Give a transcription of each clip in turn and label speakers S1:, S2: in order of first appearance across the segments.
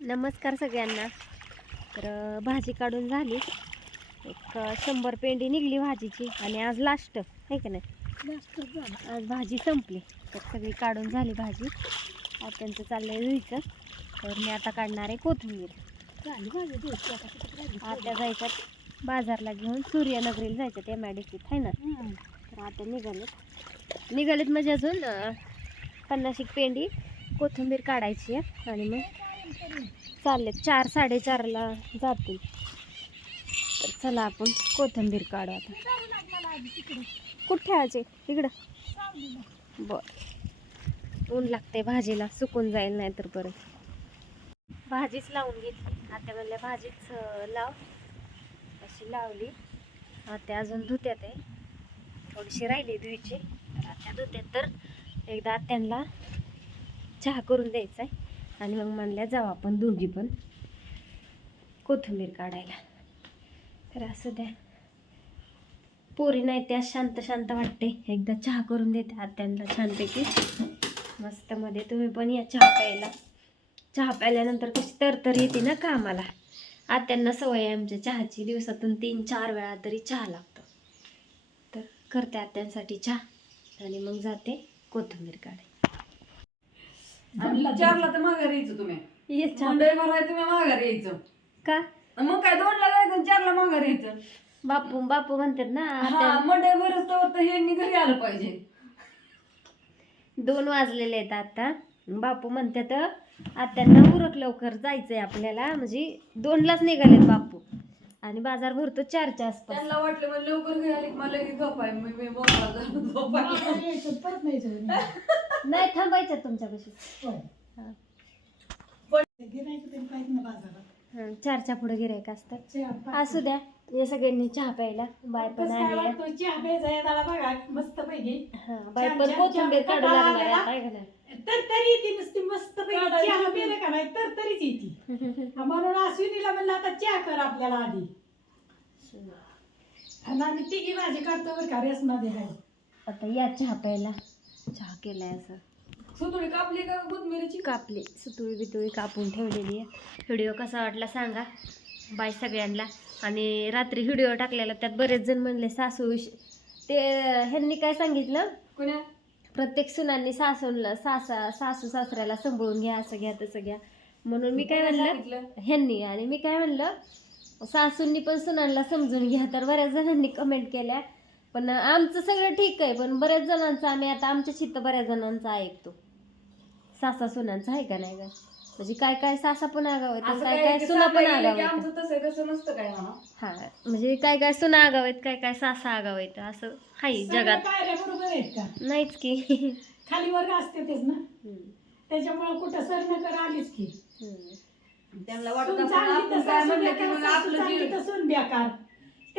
S1: नमस्कार सगळ्यांना. तर भाजी काढून झाली. एक शंभर पेंडी निघली भाजीची आणि आज लास्ट आहे का नाही? आज भाजी संपली. तर सगळी काढून झाली भाजी. आज त्यांचं चाललंय धुईचं तर मी आता काढणार आहे कोथिंबीर. आता जायच्यात बाजारला घेऊन सूर्यनगरीला जायच्यात एम आय डी सीत आहे ना तर आता निघालेत. निघालेत म्हणजे अजून एक पेंडी कोथिंबीर काढायची आहे. आणि मग चालले चार साडेचारला जातील. तर चला आपण कोथिंबीर काढू आता. कुठे ठेवायचे इकडं. बरं. ऊन लागते भाजीला सुकून जाईल नाही तर परत. भाजीच लावून घेतली आता म्हणल्या भाजीच लाव. अशी लावली. आता अजून धुत्यात आहे. थोडीशी राहिली धुईची तर आता धुत्यात तर एकदा त्यांना चहा करून द्यायचा आहे आणि मग म्हणल्या जाऊ आपण दोघी पण कोथिंबीर काढायला. तर असं द्या. पोरी नाही त्या शांत शांत वाटते. एकदा चहा करून देते आत्यांना छानपैकी. मस्त मध्ये तुम्ही पण या चहा प्यायला. चहा प्यायल्यानंतर कशी तरतरी येते ना कामाला. आत्यांना सवय आहे आमच्या चहाची. दिवसातून तीन चार वेळा तरी चहा लागतो. तर करते आत्यांसाठी चहा आणि मग जाते कोथिंबीर काढे
S2: आणि चारला तर माघारी यायचं तुम्ही.
S1: चहा
S2: मंडळी मला तुम्ही माघारी यायचं.
S1: का?
S2: मग काय दोनला जायचं चारला माघारी यायचं.
S1: बापू बापू म्हणतात ना
S2: हा
S1: आत्या
S2: मंडळी बरंच तर ह्यांनी घरी आलं पाहिजे.
S1: दोन वाजलेले आहेत आता. बापू म्हणतात आत्यांना उरक लवकर जायचंय आपल्याला. म्हणजे दोनलाच निघालेत बापू. आणि बाजार भरतो चारच्या आसपास.
S2: त्यांना वाटलं लवकर घरी आले की मला लगेच झोप आहे मी मी मोकळा झालो झोप आहे.
S1: नाही थांबायचं तुमच्यापाशी. हं, चारच्या पुढे गिरायक असतात असू द्या या सगळ्यांनी चहा प्यायला. बाय पण आली आहे.
S3: मस्त पैकी.
S1: हा बाय
S3: छान,
S1: पण
S3: छान,
S1: कोथिंबीर
S3: छान.
S1: काढू लागणार आहे आता?
S3: तर तरी येते नुसती मस्त पैकी. चहा पिलं का नाही? तर तरीच येते. म्हणून अश्विनीला म्हणलं आता चहा कर आपल्याला आधी. आणि आम्ही तिघी भाजी काढतो बरं का रेसमध्ये आहे
S1: आता या चहा प्यायला. चहा केलाय असं.
S2: सुतुळी कापली का कोथमिरीची?
S1: कापली. सुतुळी बितुळी कापून ठेवलेली आहे. व्हिडिओ कसा वाटला सांगा. बाय सगळ्यांना. आणि रात्री व्हिडिओ टाकलेला त्यात बरेच जण म्हणले सासू ते ह्यांनी काय सांगितलं?
S2: कोण्या?
S1: प्रत्येक सुनांनी सासूला सासा सासू सासऱ्याला सांभाळून घ्या असं घ्या तसं घ्या. म्हणून मी काय म्हणलं? ह्यांनी. आणि मी काय म्हणलं? सासूंनी पण सुनांना समजून घ्या. तर बऱ्याच जणांनी कमेंट केल्या. पण आमचं सगळं ठीक आहे पण बऱ्याच जणांचं आम्ही आता आमच्या चित्त बऱ्याच जणांचं ऐकतो. सासा सुनांचं आहे का नाही का म्हणजे काय काय सासा पण आगाव आहेत
S2: असं
S1: काय
S2: काय की
S1: सुना पण आगाव
S2: की
S1: आहेत.
S2: आमचं तसं आहे, तसं नसतं काय म्हणा.
S1: हा म्हणजे काय काय सुना आगाव आहेत काय काय सासा आगाव आहेत असं आहे
S3: सगळ्या
S1: जगात.
S3: पायऱ्या बरोबर आहेत का?
S1: नाहीच की.
S3: खाली वर्ग असते तेच ना?
S1: हम्म.
S3: त्याच्यामुळे कुठं सर न कर आलीच की.
S2: त्यांना वाटत
S3: सून
S2: आपण
S3: चांगली तर
S2: आपण काय
S3: सासू
S2: म्हणलं की
S3: बेकार,
S2: मग
S3: सासू
S2: आपलं
S3: चांगली
S2: जीव
S3: तर सून बेकार.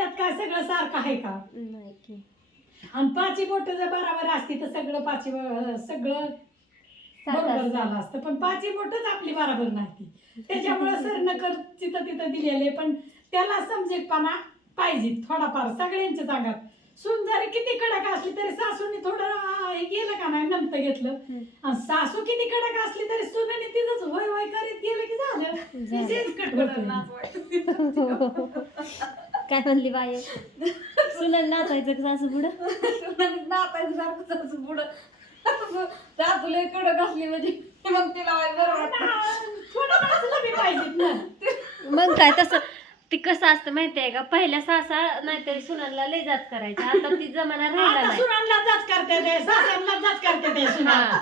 S3: त्यात काय सगळं सारखं आहे का?
S1: नाही की.
S3: आणि पाची बोट जर बराबर असती तर सगळं पाची ब- सगळं बरोबर. झालं असतं. पण पाची बोटच आपली बराबर नाही. त्याच्यामुळे सर न कर तिथं तिथं दिलेले. पण त्याला समजेपणा पाहिजे थोडाफार सगळ्यांच्या जागात. सून जरी किती कडक असली तरी सासूने थोडं आ, हे गेलं का नाही? नमतं घेतलं.
S1: हम्म.
S3: आणि सासू किती कडक असली तरी सुनेने तिथंच होय होय करीत गेलं की झालं.
S1: झालं.
S3: तिचेच.
S1: काय म्हणली बाय सुना नाचायचं का सासू पुढं?
S2: नाचायचं सारखं सासू पुढं. सासू लय कडक असली म्हणजे मग तिला वाईट बरं वाटतं.
S3: थोडं नाचलं बी पाहिजेत ना
S1: मग काय तसं ती कसं असतं माहितीये का? पहिल्या सासा नाहीतरी सुनांना लय जाच करायची. आता ती जमाना राहिला
S3: आता
S1: नाही.
S3: सुनांना जाच करते ते सासऱ्यांना जाच करते ते सुना.
S1: हा.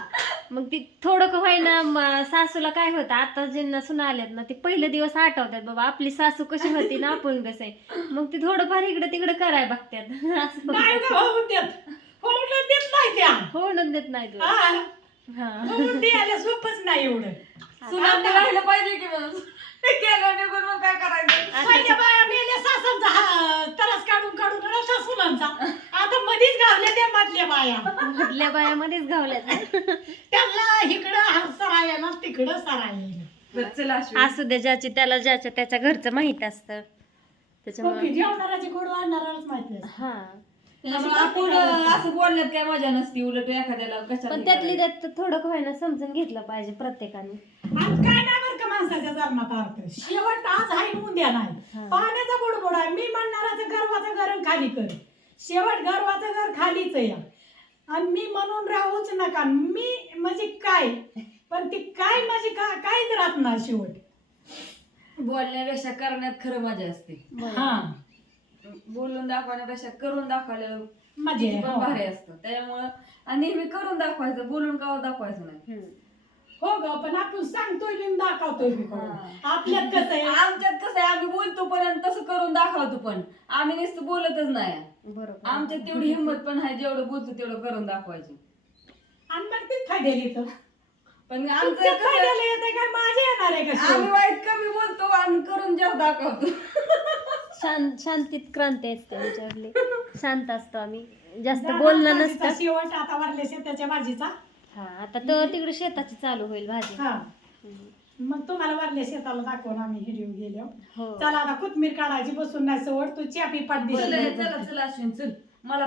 S1: मग ती थोडं का होईना म- सासूला काय होतं आता ज्यांना सुना आल्यात ना ते पहिले दिवस आठवतात बाबा आपली सासू कशी होती ना आपण कसं. आहे मग ती थोडंफार इकडे तिकडे कराय बघतात असं
S3: नाही
S1: होतं.
S3: गं, होऊन देत. होऊन देत नाही त्या.
S1: होऊन देत नाही तू.
S3: हा,
S1: हा.
S3: होऊन द्यायला सोपच नाही एवढं.
S2: सुनांनी राहिलं पाहिजे की मग ते केलं निघून मग काय करायचं?
S3: पहिल्या बाया मेल्या सासांचा हा तरस काढून काढून सुनांचा आता मधीच गावल्या त्या मधल्या बाया.
S1: मधल्या बायामध्येच घावल्यात
S3: त्यांना इकडं हा सराय ना तिकडं सराय
S2: बरं, चला अश्विनी.
S1: असू दे ज्याची त्याला ज्याच्या त्याच्या घरचं माहीत असतं. त्याच्यामुळे
S3: जेवणाराची गोड माहिती असतं.
S1: हा.
S2: त्यामुळे आपण असं बोलण्यात काय मजा नसती उलट एखाद्याला कशाला
S1: पण
S2: हे
S1: त्यातली
S2: करायचं.
S1: त्यात थोडं का होईना समजून घेतलं पाहिजे प्रत्येकाने.
S3: आणि काय नाही बरं का माणसाच्या वातावरणात अर्थ. शेवट आज आहे न उद्या नाही.
S1: हा.
S3: पाण्याचा बुडबुड आहे. मी म्हणणाराचं गर्वाचं घर खाली कर. शेवट गर्वाचं घर खालीच या. आणि मी म्हणून राहूच नका. मी म्हणजे काय? पण ती काय म्हणजे का काहीच राहत नाही शेवट.
S2: बोलण्यापेक्षा करण्यात खरं मजा असते.
S3: हा.
S2: बोलून दाखवण्यापेक्षा करून दाखवलेलं
S3: मजा
S2: किती
S3: आहे,
S2: पण
S3: हो.
S2: भारी असतं त्यामुळं आणि नेहमी करून दाखवायचं बोलून का दाखवायचं नाही.
S3: हो ग पण आपण सांगतोय बी आणि दाखवतोय बी करून.
S2: हा.
S3: आपल्यात कसं आहे
S2: आमच्यात कसं आहे आम्ही बोलतो पण आणि तसं करून दाखवतो पण आम्ही नुसतं बोलतच नाही
S1: बरोबर
S2: आमच्यात तेवढी हिंमत पण आहे जेवढं बोलतो तेवढं करून दाखवायची
S3: आणि मग ते फायद्याला येतं
S2: पण आमचं
S3: तुमच्या
S2: कसं
S3: फायद्याला येतं काय माझे येणार आहे का
S2: आम्ही? वाईट कमी बोलतो आणि करून जास्त दाखवतो
S1: शांत शांतीत क्रांती असते आमच्याकडली. शांत असतो आम्ही. जास्त बोलणं नसतं.
S3: शेवट आता वारल्या शेताच्या भाजीचा.
S1: हा आता तर तिकडे शेताची चालू होईल भाजी.
S3: हा.
S1: हम्म.
S3: मग तुम्हाला वारल्या शेताला दाखवून आम्ही हिरवी गेलो.
S1: हो.
S3: चला आता कोथमीर काढायची बसून नाही सवड. तू चापी पाट
S2: चला
S3: दिली
S2: चला चला अश्विन चल. मला